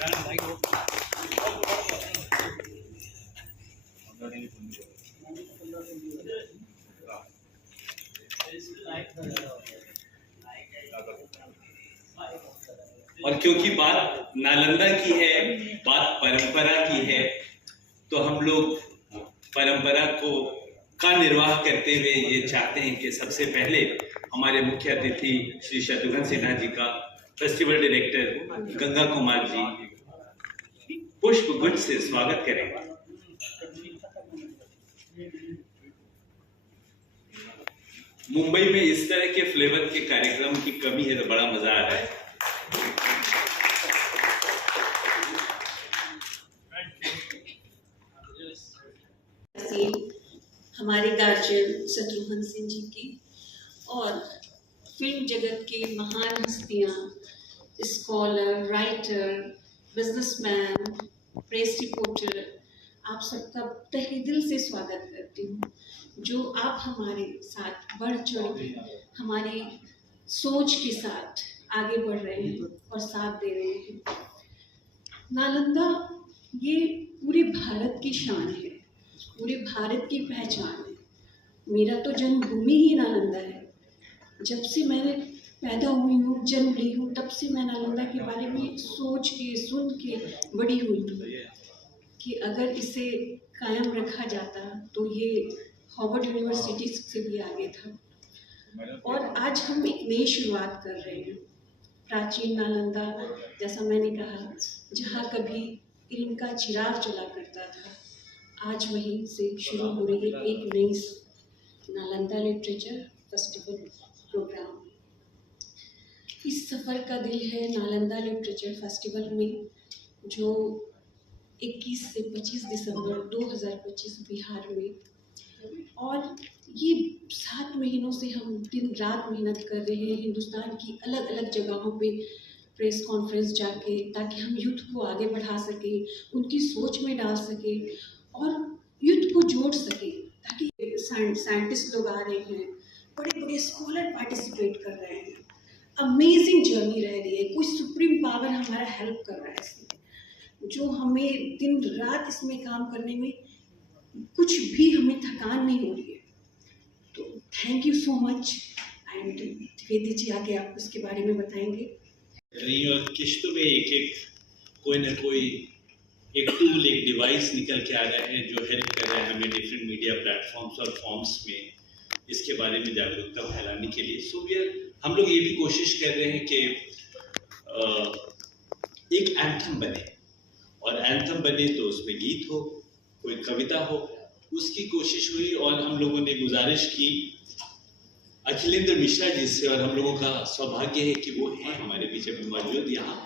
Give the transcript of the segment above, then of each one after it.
और क्योंकि बात नालंदा की है, बात परंपरा की है, तो हम लोग परंपरा का निर्वाह करते हुए ये चाहते हैं कि सबसे पहले हमारे मुख्य अतिथि श्री शत्रुघ्न सिन्हा जी का फेस्टिवल डायरेक्टर गंगा कुमार जी पुष्प गुच्छ से स्वागत करें। मुंबई में इस तरह के फ्लेवर के कार्यक्रम की कमी है, तो बड़ा मजा आ रहा है। हमारे गार्जियन शत्रुघ्न सिंह जी की और फिल्म जगत के महान हस्तियां, scholar, writer, businessman, press reporter, आप सबका तहे दिल से स्वागत करती हूँ। जो आप हमारे साथ बढ़ चढ़ के हमारी सोच के साथ आगे बढ़ रहे हैं और साथ दे रहे हैं। नालंदा ये पूरे भारत की शान है, पूरे भारत की पहचान है। मेरा तो जन्मभूमि ही नालंदा है। जब से मैंने पैदा हुई हूँ, जन्म ली हूँ, तब से मैं नालंदा के बारे में सोच के सुन के बड़ी हुई हूँ कि अगर इसे कायम रखा जाता तो ये हार्वर्ड यूनिवर्सिटी से भी आगे था। और आज हम एक नई शुरुआत कर रहे हैं। प्राचीन नालंदा, जैसा मैंने कहा, जहाँ कभी इल्म का चिराग जला करता था, आज वहीं से शुरू हो रही है एक नई नालंदा लिटरेचर फेस्टिवल प्रोग्राम। इस सफ़र का दिल है नालंदा लिटरेचर फेस्टिवल में, जो 21 से 25 दिसंबर 2025 बिहार में, और ये 7 महीनों से हम दिन रात मेहनत कर रहे हैं हिंदुस्तान की अलग अलग जगहों पे प्रेस कॉन्फ्रेंस जाके, ताकि हम यूथ को आगे बढ़ा सके, उनकी सोच में डाल सके और यूथ को जोड़ सके। ताकि साइंटिस्ट लोग आ रहे हैं, बड़े बड़े स्कॉलर पार्टिसिपेट कर रहे हैं। अमेजिंग जर्नी रह रही है। कोई सुप्रीम पावर हमारा हेल्प कर रहा है इसमें, जो हमें दिन रात इसमें काम करने में कुछ भी हमें थकान नहीं हो रही है। तो thank you so much. And Dwivedi ji आगे आप उसके बारे में बताएंगे। और किश्तों में एक एक कोई ना कोई एक टूल, एक डिवाइस निकल के आ रहा है जो हेल्प कर रहा है हमें डिफरेंट मीडिया प्लेटफॉर्म्स और फॉर्म्स में इसके बारे में जागरूकता फैलाने के लिए। सो हम लोग ये भी कोशिश कर रहे हैं कि एक एंथम बने, और एंथम बने तो उसमें गीत हो, कोई कविता हो, उसकी कोशिश हुई। और हम लोगों ने गुजारिश की अखिलेंद्र मिश्रा जी से, और हम लोगों का सौभाग्य है कि वो हैं हमारे बीच में मौजूद यहाँ,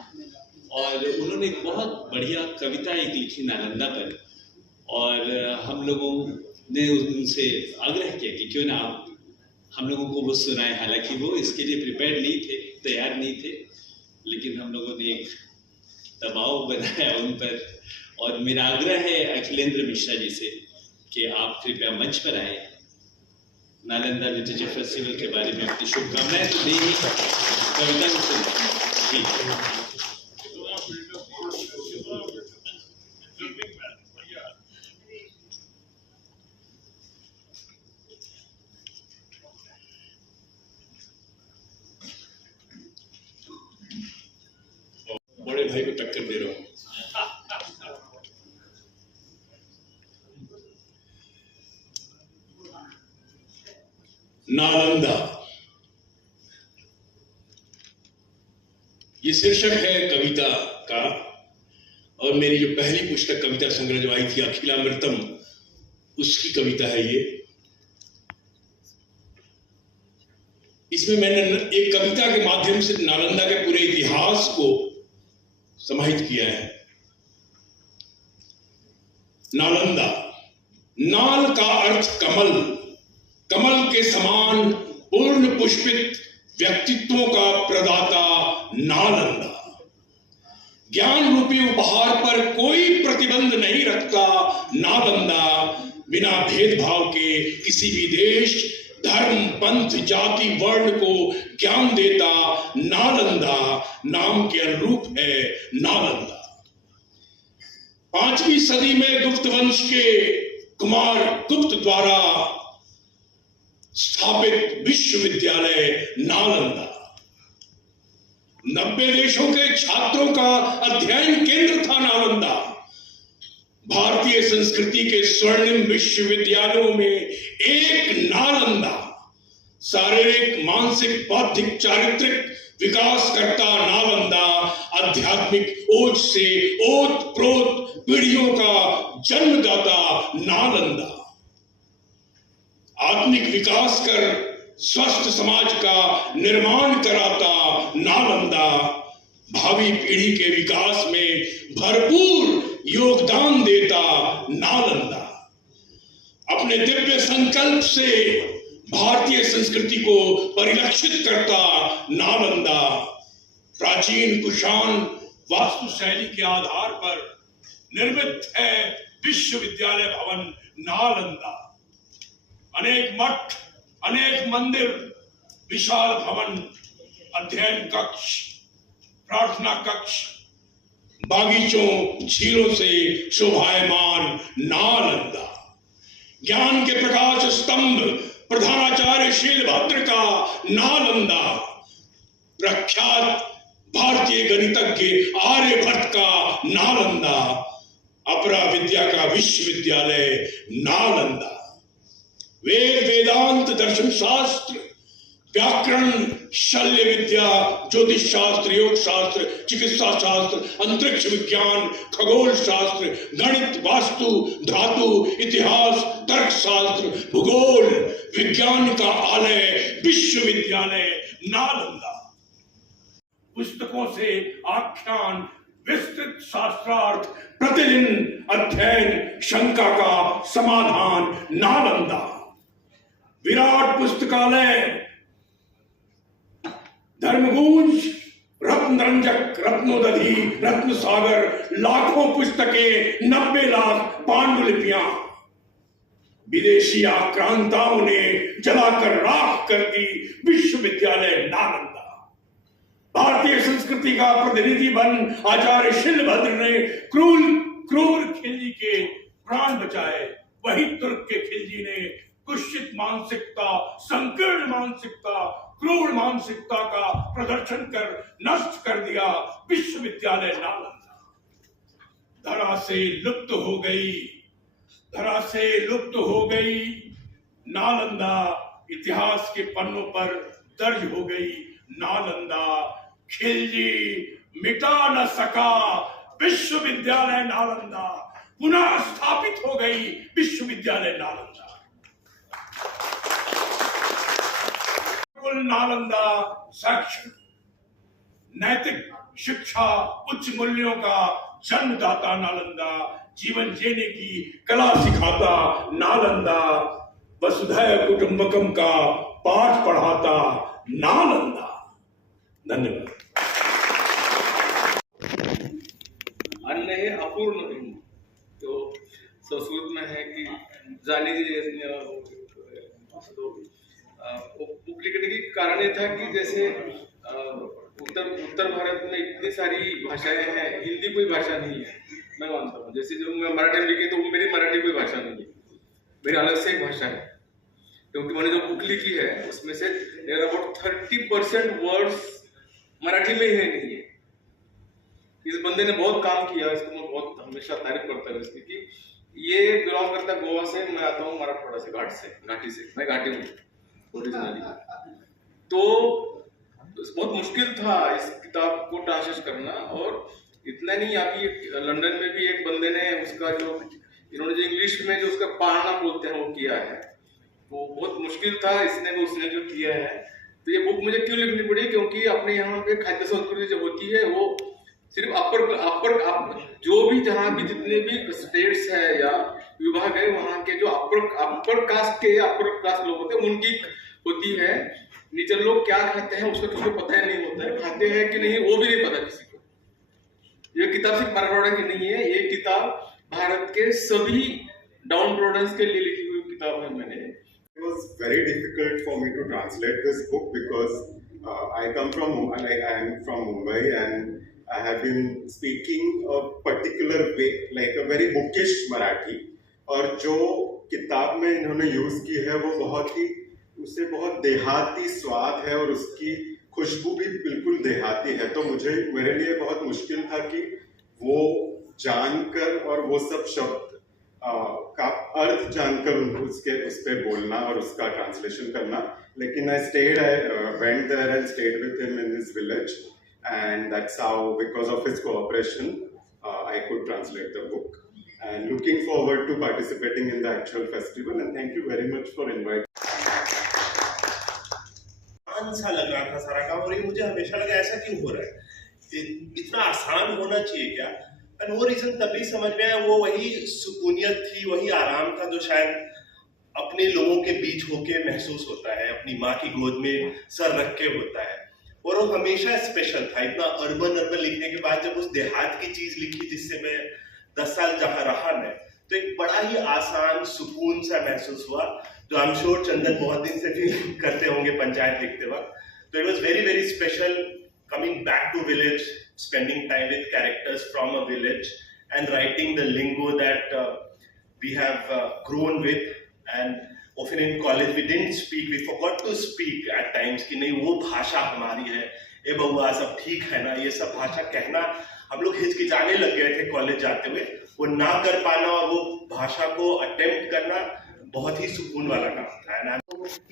और उन्होंने एक बहुत बढ़िया कविता एक लिखी नालंदा पर, और हम लोगों ने उनसे आग्रह किया कि क्यों ना आप हम लोगों को वो सुनाए। हालांकि वो इसके लिए प्रिपेयर्ड नहीं थे, तैयार नहीं थे, लेकिन हम लोगों ने एक दबाव बनाया उन पर। और मेरा आग्रह है अखिलेंद्र मिश्रा जी से कि आप कृपया मंच पर आए, नालंदा लिटरेचर फेस्टिवल के बारे में अपनी शुभकामनाएं तो दी ही, कविता सुन। बड़े भाई को टक्कर दे रहा हूं। नालंदा, ये शीर्षक है कविता का, और मेरी जो पहली पुस्तक कविता संग्रह जो आई थी अखिलामृतम, उसकी कविता है ये। इसमें मैंने एक कविता के माध्यम से नालंदा के पूरे इतिहास को समाहित किया है। नालंदा, नाल का अर्थ कमल, कमल के समान पूर्ण पुष्पित व्यक्तित्वों का प्रदाता नालंदा। ज्ञान रूपी उपहार पर कोई प्रतिबंध नहीं रखता नालंदा, बिना भेदभाव के किसी भी देश, धर्म, पंथ, जाति, वर्ण को ज्ञान देता नालंदा, नाम के अनुरूप है नालंदा। 5वीं सदी में गुप्त वंश के कुमार गुप्त द्वारा स्थापित विश्वविद्यालय नालंदा 90 देशों के छात्रों का अध्ययन केंद्र था। नालंदा भारतीय संस्कृति के स्वर्णिम विश्वविद्यालयों में एक नालंदा शारीरिक, मानसिक, बौद्धिक, चारित्रिक विकास करता नालंदा आध्यात्मिक ओज से ओत प्रोत पीढ़ियों का जन्मदाता नालंदा आत्मिक विकास कर स्वस्थ समाज का निर्माण कराता नालंदा भावी पीढ़ी के विकास में भरपूर योगदान देता नालंदा अपने दिव्य संकल्प से भारतीय संस्कृति को परिलक्षित करता नालंदा प्राचीन कुषाण वास्तुशैली के आधार पर निर्मित है विश्वविद्यालय भवन नालंदा। अनेक मठ, अनेक मंदिर, विशाल भवन, अध्ययन कक्ष, प्रार्थना कक्ष, बागीचों, झीलों से शोभायमान नालंदा ज्ञान के प्रकाश स्तंभ प्रधानाचार्य शीलभद्र का नालंदा प्रख्यात भारतीय गणितज्ञ आर्यभट्ट का नालंदा अपरा विद्या का विश्वविद्यालय नालंदा वेद वेदांत दर्शन शास्त्र व्याकरण शल्य विद्या ज्योतिष शास्त्र योग शास्त्र चिकित्सा शास्त्र अंतरिक्ष विज्ञान खगोल शास्त्र गणित वास्तु धातु इतिहास तर्क शास्त्र भूगोल विज्ञान का आलय विश्वविद्यालय नालंदा पुस्तकों से आख्यान विस्तृत शास्त्रार्थ प्रतिदिन अध्ययन शंका का समाधान नालंदा विराट पुस्तकालय धर्मगूंज रत्नरंजक रत्नोदधि रत्न सागर लाखों पुस्तकें 90 लाख पांडुलिपियां विदेशी आक्रांताओं ने जलाकर राख कर दी विश्वविद्यालय नालंदा भारतीय संस्कृति का प्रतिनिधि बन आचार्य शीलभद्र ने क्रूर खिलजी के प्राण बचाए वही तुर्क के खिलजी ने कुत्सित मानसिकता संकीर्ण मानसिकता क्रूर मानसिकता का प्रदर्शन कर नष्ट कर दिया विश्वविद्यालय नालंदा धरा से लुप्त हो गई नालंदा इतिहास के पन्नों पर दर्ज हो गई नालंदा खिलजी मिटा न सका विश्वविद्यालय नालंदा पुनः स्थापित हो गई विश्वविद्यालय नालंदा नालंदा शैक्षणिक नैतिक शिक्षा उच्च मूल्यों का जन्मदाता नालंदा जीवन जीने की कला सिखाता नालंदा वसुधैव कुटुंबकम का पाठ पढ़ाता नालंदा। धन्यवाद। अन्न है अपूर्ण नहीं तो संस्कृत में है कि जाने पुकली करने की कारण ये था कि जैसे उत्तर भारत में इतनी सारी भाषाएं हैं हिंदी कोई भाषा नहीं है मैं मानता हूँ जैसे जो मैं मराठी में लिखी तो मेरी मराठी कोई भाषा नहीं है मेरी अलग से एक भाषा है क्योंकि मैंने जो पुकली की है उसमें से अबाउट 30% वर्ड्स मराठी में ही नहीं है। इस बंदे ने बहुत काम किया इसको मैं बहुत हमेशा तारीफ करता हूँ इसकी कि ये बिलोंग करता है गोवा से मैं आता हूँ मराठवाड़ा से घाटी से मैं घाटी हूँ ओरिजिनली तो बहुत मुश्किल था इस किताब को ट्रांसलेट करना और इतना नहीं अभी लंदन में भी एक बंदे ने उसका जो इन्होंने जो इंग्लिश में जो उसका पढ़ना बोलते हैं वो किया है वो बहुत मुश्किल था उसने जो किया है तो ये बुक मुझे क्यों लिखनी पड़ी क्योंकि अपने यहाँ पे खाद्य संस्कृति जो होती है वो सिर्फ अपर जो भी जहाँ भी जितने भी स्टेट्स है या विभाग है वहाँ के जो अपर कास्ट लोग होते हैं उनकी होती है नीचे लोग क्या खाते हैं उसका किसी को पता ही नहीं होता है खाते हैं कि नहीं वो भी नहीं पता किसी को। ये किताब सिर्फ मराठवाड़ा की नहीं है ये किताब भारत के सभी डाउन प्रोडक्ट्स के लिए लिखी हुई किताब है मैंने। It was very difficult for me to translate this book because I am from Mumbai and I have been speaking a particular way, like a very bookish Marathi. और जो किताब में इन्होंने यूज की है वो बहुत ही, उसे बहुत देहाती स्वाद है और उसकी खुशबू भी बिल्कुल देहाती है। तो मेरे लिए बहुत मुश्किल था कि वो जानकर और वो सब शब्द का अर्थ जानकर उस पे बोलना और उसका ट्रांसलेशन करना। लेकिन I went there and stayed with him in his village, and that's how, because of his cooperation, I could translate the book. And looking forward to participating in the actual festival, and thank you very much for inviting. आसान सा लग रहा था सारा काम, और ये मुझे हमेशा लगा ऐसा क्यों हो रहा है, इतना आसान होना चाहिए क्या। एंड वो रीजन तभी समझ में आया, वो वही सुकूनियत थी, वही आराम था जो शायद अपने लोगों के बीच होके महसूस होता है, अपनी माँ की गोद में सर रख के होता है। और वो हमेशा स्पेशल था। इतना अर्बन लिखने के बाद जब उस देहात की चीज लिखी जिससे मैं 10 साल जहाँ रहा मैं, तो एक बड़ा ही आसान सुकून सा महसूस हुआ, जो आई एम श्योर चंदन बहुत दिन से फील करते होंगे पंचायत लिखते वक्त। तो it was very very special coming back to village, spending time with characters from a village and writing the lingo that we have grown with. And often in college we didn't speak, we forgot to speak at times कि नहीं वो भाषा हमारी है, ए बउआ सब ठीक है ना, ये सब भाषा कहना हम लोग हिचकिचाने लग गए थे कॉलेज जाते हुए। वो ना कर पाना और वो भाषा को अटेम्प्ट करना बहुत ही सुकून वाला काम था।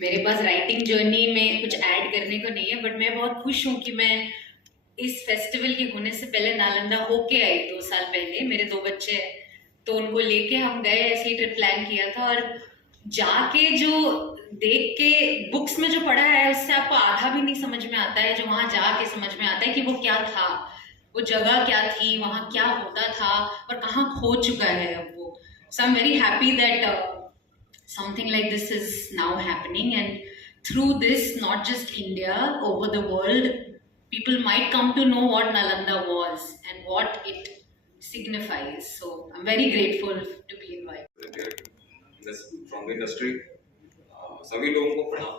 मेरे पास राइटिंग जर्नी में कुछ ऐड करने को नहीं है, बट मैं बहुत खुश हूँ कि मैं इस फेस्टिवल के होने से पहले नालंदा होके आई 2 साल पहले। मेरे 2 बच्चे हैं तो उनको लेके हम गए, ऐसे ही ट्रिप प्लान किया था। और जाके जो देख के बुक्स में जो पढ़ा है उससे आपको आधा भी नहीं समझ में आता है, जो वहाँ जाके समझ में आता है कि वो क्या था, वो जगह क्या थी, वहाँ क्या होता था और कहाँ खो चुका है अब वो। So I am very happy that something like this is now happening, and through this not just India, over the world people might come to know what Nalanda was and what it signifies. So I'm very grateful to be invited. From the industry, सभी लोगों को प्रणाम,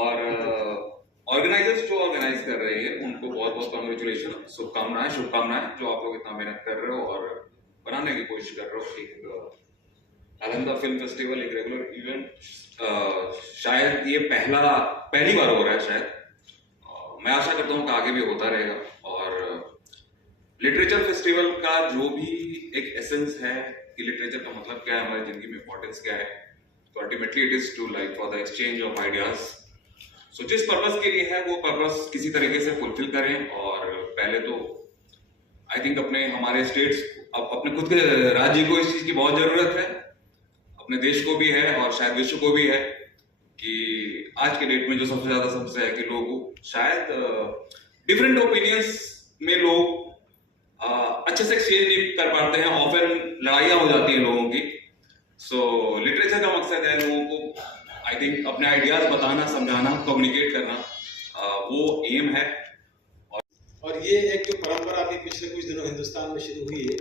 और organisers जो organise कर रहे हैं उनको बहुत बहुत कांग्रेचुलेशन, शुभकामनाएं जो आप लोग इतना मेहनत कर रहे हो और बनाने की कोशिश कर रहे हो। एक नालंदा फिल्म फेस्टिवल एक रेगुलर इवेंट, शायद ये पहली बार हो रहा है शायद, मैं आशा करता हूँ कि आगे भी होता रहेगा। और लिटरेचर फेस्टिवल का जो भी एक एसेंस है कि लिटरेचर का मतलब क्या है, हमारी जिंदगी में इंपॉर्टेंस क्या है, तो ultimately it is to like for the exchange of ideas. So जिस पर्पस के लिए है वो पर्पस किसी तरीके से फुलफिल करें। और पहले तो आई थिंक हमारे स्टेट्स, अपने खुद के राज्य को इस चीज की बहुत जरूरत है, अपने देश को भी है और शायद विश्व को भी है, कि आज के डेट में जो सबसे ज्यादा समस्या है कि लोग शायद डिफरेंट ओपिनियंस में लोग अच्छे से एक्सचेंज नहीं कर पाते हैं, ऑफन लड़ाइयाँ हो जाती हैं लोगों की। सो लिटरेचर का मकसद है लोगों को आई थिंक अपने आइडियाज बताना, समझाना, कम्युनिकेट करना, वो एम है। और ये एक जो परंपरा अभी पिछले कुछ दिनों हिंदुस्तान में शुरू हुई है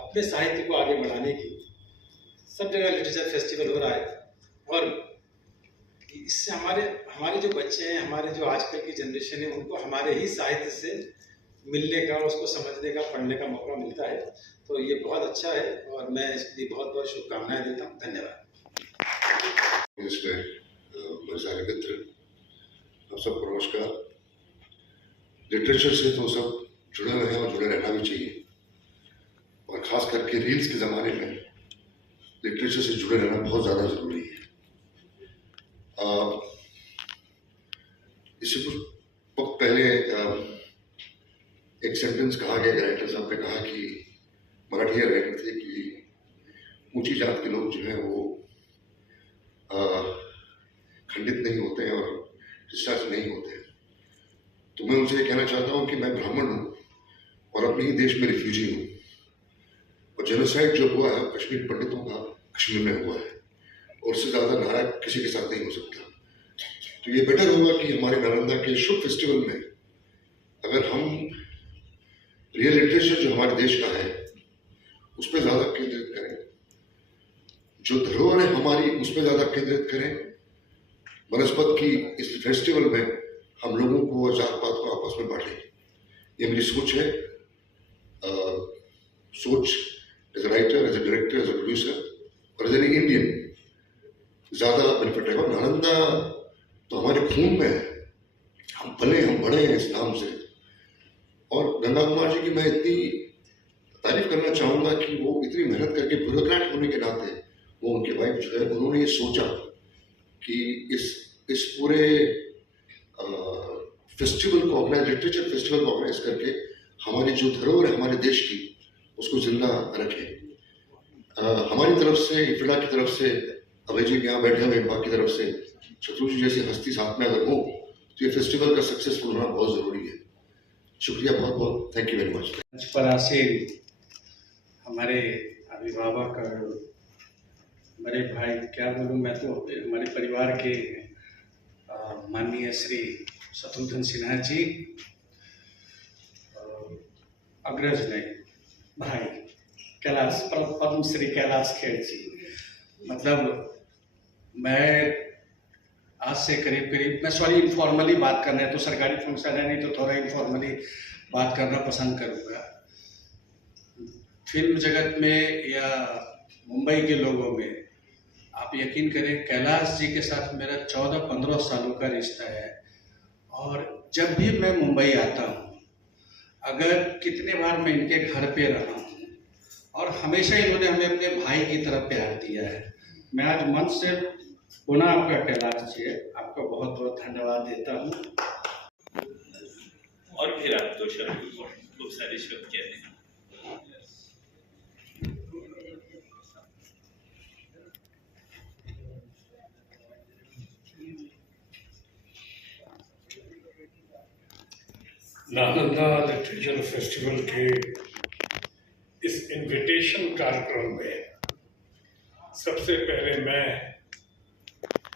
अपने साहित्य को आगे बढ़ाने की, सब जगह लिटरेचर फेस्टिवल हो रहा है, और इससे हमारे जो बच्चे हैं, हमारे जो आजकल की जनरेशन है, उनको हमारे ही साहित्य से मिलने का, उसको समझने का, पढ़ने का मौका मिलता है। तो ये बहुत अच्छा है और मैं इसके लिए बहुत बहुत शुभकामनाएं देता हूँ। धन्यवाद। मेरे सारे मित्र, आप सबको नमस्कार। लिटरेचर से तो सब जुड़े रहे और जुड़े रहना भी चाहिए, और खास करके रील्स के ज़माने में लिटरेचर से जुड़े रहना बहुत ज़्यादा ज़रूरी है। इससे कुछ वक्त पहले एक सेंटेंस कहा गया, राइटर साहब ने कहा कि मराठी राइटर थे कि ऊंची जात के लोग जो हैं वो खंडित नहीं होते हैं और डिस्चार्ज नहीं होते हैं। तो मैं उनसे ये कहना चाहता हूँ कि मैं ब्राह्मण हूँ और अपने ही देश में रिफ्यूजी हूँ, और जेनोसाइड जो हुआ है कश्मीर पंडितों का कश्मीर में हुआ है, और उससे ज़्यादा नाराज किसी के साथ नहीं हो सकता। तो ये बेटर होगा कि हमारे नालंदा के शुभ फेस्टिवल में अगर हम रियल लिटरेचर जो हमारे देश का है उस पर ज़्यादा केंद्रित करें, जो धरोहर है हमारी उस पर ज़्यादा केंद्रित करें, बनस्पत की इस फेस्टिवल में हम लोगों को जात पात को आपस में बांटें। ये मेरी सोच है। सोच as a writer, as a director, as a producer और एज एन इंडियन ज़्यादा बेनिफिट रहेगा। नालंदा तो हमारे खून में है, हम पले हम बड़े हैं इस नाम से। और गंगा कुमार जी की मैं इतनी तारीफ करना चाहूँगा कि वो इतनी मेहनत करके ब्यूरोक्रेट होने के नाते वो उनके वाइफ जो है उन्होंने ये सोचा कि इस पूरे फेस्टिवल को ऑर्गेनाइज, लिटरेचर फेस्टिवल को ऑर्गेनाइज करके हमारी जो धरोहर है हमारे देश की उसको जिंदा रखें। हमारी तरफ से, इफ्ला की तरफ से, अभय जी यहाँ बैठे हुए, बाकी तरफ से शत्रु जी जैसी हस्ती साथ में अगर हो तो ये फेस्टिवल का सक्सेसफुल होना बहुत ज़रूरी है। शुक्रिया, बहुत बहुत थैंक यू वेरी मच। मंच पर आसीन हमारे अभिभावक और बड़े भाई, क्या बोलूँ मैं, तो हमारे परिवार के माननीय श्री शत्रुघ्न सिन्हा जी, अग्रज नहीं भाई कैलाश, पद्मश्री कैलाश खेर जी। मतलब मैं आज से करीब मैं सॉरी इनफॉर्मली बात करना है, तो सरकारी फंक्शन है, नहीं तो थोड़ा इनफॉर्मली बात करना पसंद करूँगा। फिल्म जगत में या मुंबई के लोगों में आप यकीन करें, कैलाश जी के साथ मेरा 14-15 सालों का रिश्ता है। और जब भी मैं मुंबई आता हूँ, अगर कितने बार मैं इनके घर पे रहा हूँ, और हमेशा इन्होंने हमें अपने भाई की तरफ प्यार दिया है। मैं आज मन से पुनः आपका कैलाश जी आपका बहुत बहुत धन्यवाद देता हूँ। और फिर आप तो शब्द खूब सारे शब्द कहते हैं। नालंदा लिटरेचर फेस्टिवल के इस इनविटेशन कार्यक्रम में सबसे पहले मैं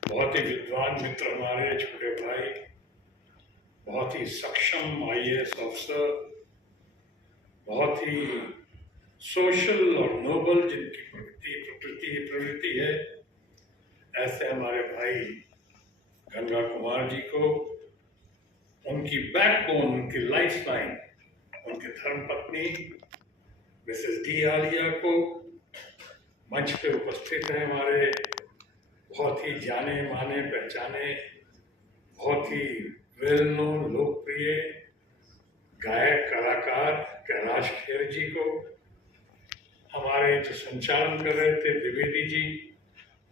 बहुत ही विद्वान मित्र, हमारे छोटे भाई, बहुत ही सक्षम IAS ऑफिसर, बहुत ही सोशल और नोबल जिनकी प्रवृत्ति है, ऐसे हमारे भाई गंगा कुमार जी को, उनकी बैकबोन, उनकी लाइफलाइन, उनकी धर्मपत्नी मिसेस डी आलिया को, मंच पे उपस्थित हैं हमारे बहुत ही जाने माने पहचाने, बहुत ही वेल नोन लोकप्रिय गायक कलाकार कैलाश खेर जी को, हमारे जो संचालन कर रहे थे द्विवेदी जी,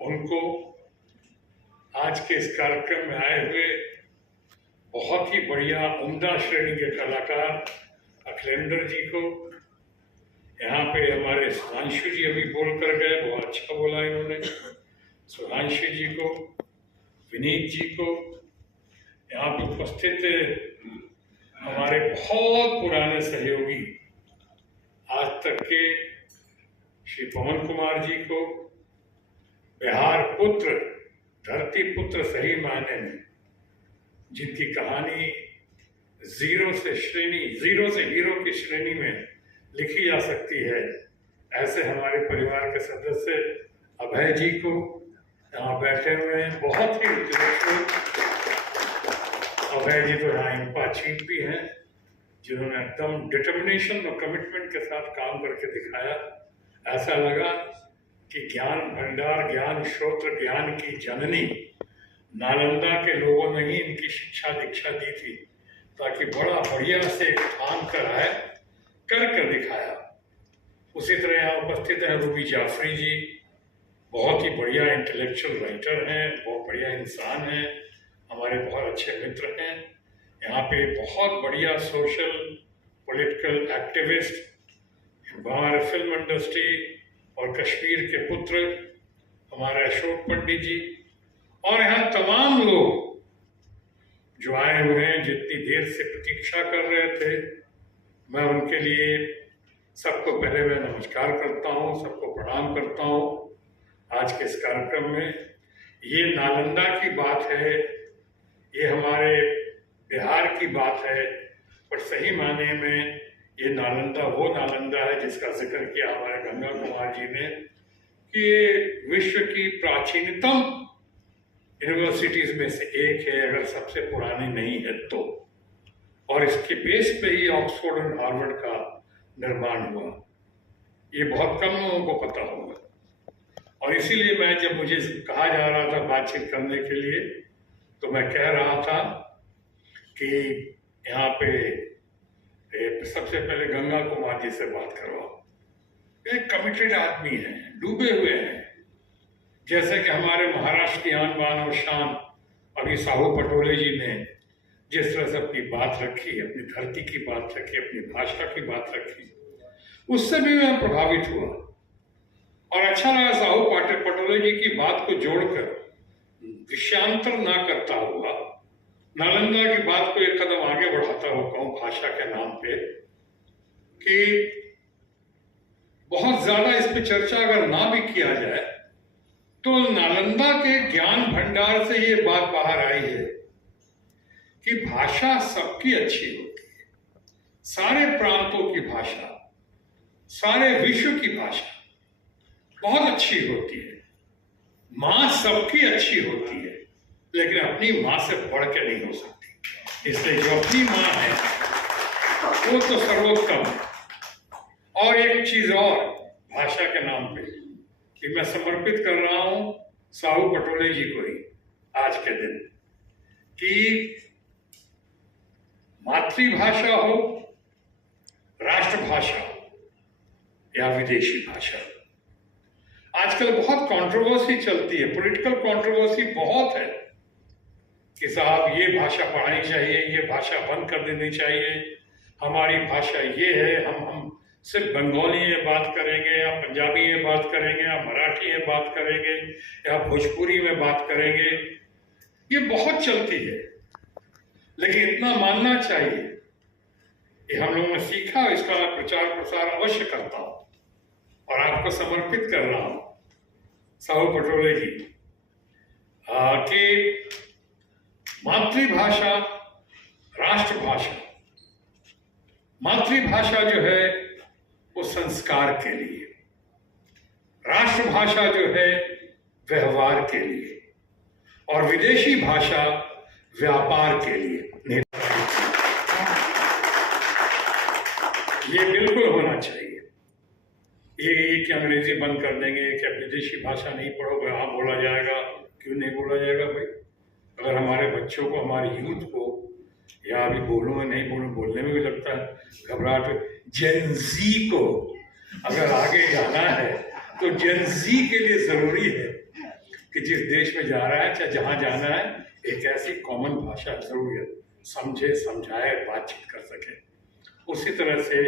उनको, आज के इस कार्यक्रम में आए हुए बहुत ही बढ़िया उम्दा श्रेणी के कलाकार अखिलेंद्र जी को, यहाँ पे हमारे सुधांशु जी अभी बोल कर गए, बहुत अच्छा बोला इन्होंने, सुधांशु जी को, विनीत जी को, यहाँ पे उपस्थित हमारे बहुत पुराने सहयोगी आज तक के श्री पवन कुमार जी को, बिहार पुत्र, धरती पुत्र सही मायने में, जिनकी कहानी जीरो से हीरो की श्रेणी में लिखी जा सकती है, ऐसे हमारे परिवार के सदस्य अभय जी को यहाँ बैठे हुए हैं, बहुत ही इंटेलेक्चुअल। अभय जी तो यहाँ इंपाचीट भी हैं, जिन्होंने एकदम डिटर्मिनेशन और कमिटमेंट के साथ काम करके दिखाया। ऐसा लगा कि ज्ञान भंडार, ज्ञान श्रोत्र, ज्ञान की जननी नालंदा के लोगों ने ही इनकी शिक्षा दीक्षा दी थी, ताकि बड़ा बढ़िया से काम कर दिखाया। उसी तरह यहाँ उपस्थित हैं रूबी जाफरी जी, बहुत ही बढ़िया इंटेलेक्चुअल राइटर हैं, बहुत बढ़िया इंसान हैं, हमारे बहुत अच्छे मित्र हैं। यहाँ पे बहुत बढ़िया सोशल पॉलिटिकल एक्टिविस्ट, हमारे फिल्म इंडस्ट्री और कश्मीर के पुत्र हमारे अशोक पंडित जी, और यहाँ तमाम लोग जो आए हुए हैं, जितनी देर से प्रतीक्षा कर रहे थे, मैं उनके लिए सबको पहले मैं नमस्कार करता हूँ, सबको प्रणाम करता हूँ। आज के इस कार्यक्रम में ये नालंदा की बात है, ये हमारे बिहार की बात है, पर सही माने में ये नालंदा वो नालंदा है जिसका जिक्र किया हमारे गंगा कुमार जी ने, कि ये विश्व की प्राचीनतम यूनिवर्सिटीज में से एक है, अगर सबसे पुरानी नहीं है तो। और इसके बेस पे ही ऑक्सफोर्ड और हार्वर्ड का निर्माण हुआ। ये बहुत कम लोगों को पता होगा। और इसीलिए मैं, जब मुझे कहा जा रहा था बातचीत करने के लिए, तो मैं कह रहा था कि यहाँ पे सबसे पहले गंगा कुमार जी से बात करवाओ। एक कमिटेड आदमी है, डूबे हुए हैं। जैसे कि हमारे महाराष्ट्र की आन बान और शान अभी साहू पटोले जी ने जिस तरह से अपनी बात रखी, अपनी धरती की बात रखी, अपनी भाषा की बात रखी, उससे भी मैं प्रभावित हुआ और अच्छा लगा। साहू पटोले जी की बात को जोड़कर विषयांतर ना करता हुआ नालंदा की बात को एक कदम आगे बढ़ाता हुआ कहूं भाषा के नाम पे, कि बहुत ज्यादा इस पे चर्चा अगर ना भी किया जाए तो नालंदा के ज्ञान भंडार से ये बात बाहर आई है कि भाषा सबकी अच्छी होती है। सारे प्रांतों की भाषा, सारे विश्व की भाषा बहुत अच्छी होती है। माँ सबकी अच्छी होती है, लेकिन अपनी माँ से बढ़ के नहीं हो सकती। इसलिए जो अपनी माँ है वो तो सर्वोत्तम है। और एक चीज और भाषा के नाम पे कि मैं समर्पित कर रहा हूं साहू पटोले जी को ही आज के दिन, कि मातृभाषा हो, राष्ट्रभाषा हो या विदेशी भाषा, आजकल बहुत कंट्रोवर्सी चलती है, पॉलिटिकल कंट्रोवर्सी बहुत है कि साहब ये भाषा पढ़ानी चाहिए, ये भाषा बंद कर देनी चाहिए, हमारी भाषा ये है, हम सिर्फ बंगाली में बात करेंगे या पंजाबी में बात करेंगे या मराठी में बात करेंगे या भोजपुरी में बात करेंगे। ये बहुत चलती है, लेकिन इतना मानना चाहिए कि हम लोगों ने सीखा, इसका प्रचार प्रसार अवश्य करता हूं और आपको समर्पित कर रहा हूं साहू पटोले जी कि मातृभाषा, राष्ट्रभाषा, मातृभाषा जो है वो संस्कार के लिए, राष्ट्रभाषा जो है व्यवहार के लिए और विदेशी भाषा व्यापार के लिए। ये बिल्कुल होना चाहिए। ये कि अंग्रेजी बंद कर देंगे, क्या विदेशी भाषा नहीं पढ़ोगे, हाँ बोला जाएगा, क्यों नहीं बोला जाएगा भाई? अगर हमारे बच्चों को, हमारे यूथ को, या अभी बोलूँ नहीं बोलूँ, बोलने में भी लगता है घबराहट, जेन ज़ी को अगर आगे जाना है तो जेन ज़ी के लिए जरूरी है कि जिस देश में जा रहा है, चाहे जहाँ जाना है, एक ऐसी कॉमन भाषा जरूरी है, समझे, समझाए, बातचीत कर सके। उसी तरह से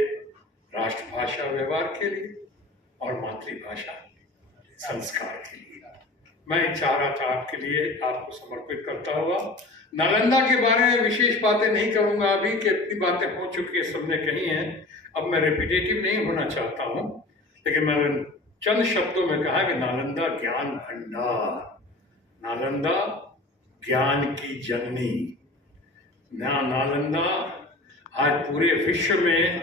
राष्ट्रभाषा व्यवहार के लिए और मातृभाषा संस्कार के लिए। मैं चाह रहा था आपके लिए, आपको समर्पित करता हुआ। नालंदा के बारे में विशेष बातें नहीं करूंगा अभी, कि इतनी बातें हो चुकी है, सबने कही हैं। अब मैं रिपीटेटिव नहीं होना चाहता हूं, लेकिन मैंने चंद शब्दों में कहा कि नालंदा ज्ञान भंडार, नालंदा ज्ञान की जननी, नालंदा आज पूरे विश्व में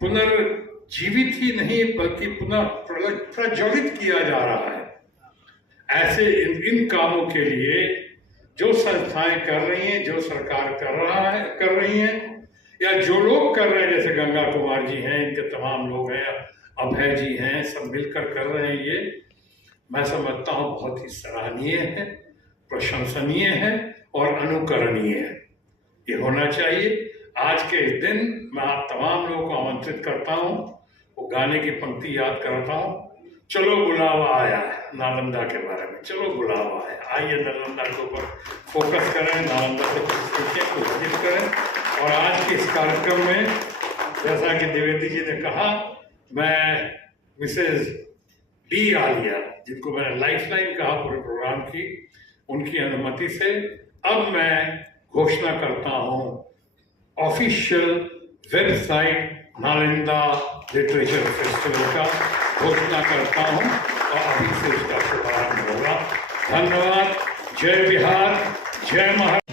पुनर्जीवित ही नहीं बल्कि पुनः प्रज्वलित किया जा रहा है। ऐसे इन कामों के लिए जो संस्थाएं कर रही हैं, जो सरकार कर रही हैं, या जो लोग कर रहे हैं, जैसे गंगा कुमार जी हैं, इनके तमाम लोग हैं, अभय जी हैं, सब मिलकर कर रहे हैं, ये मैं समझता हूँ बहुत ही सराहनीय है, प्रशंसनीय है और अनुकरणीय है। ये होना चाहिए। आज के इस दिन मैं आप तमाम लोगों को आमंत्रित करता हूँ, वो गाने की पंक्ति याद करता हूँ, चलो बुलावा आया, नालंदा के बारे में, चलो बुलावा आया, आइए नालंदा के ऊपर फोकस करें, नालंदा से कुछ सीखें, कुछ अर्जित करें। और आज के इस कार्यक्रम में, जैसा कि द्विवेदी जी ने कहा, मैं मिसेज डी आलिया, जिनको मैंने लाइफलाइन कहा पूरे प्रोग्राम की, उनकी अनुमति से अब मैं घोषणा करता हूँ official website Nalanda literature festival का घोषणा करता हूँ और अभी से इसका शुभारंभ होगा। धन्यवाद। जय बिहार, जय महाराष्ट्र।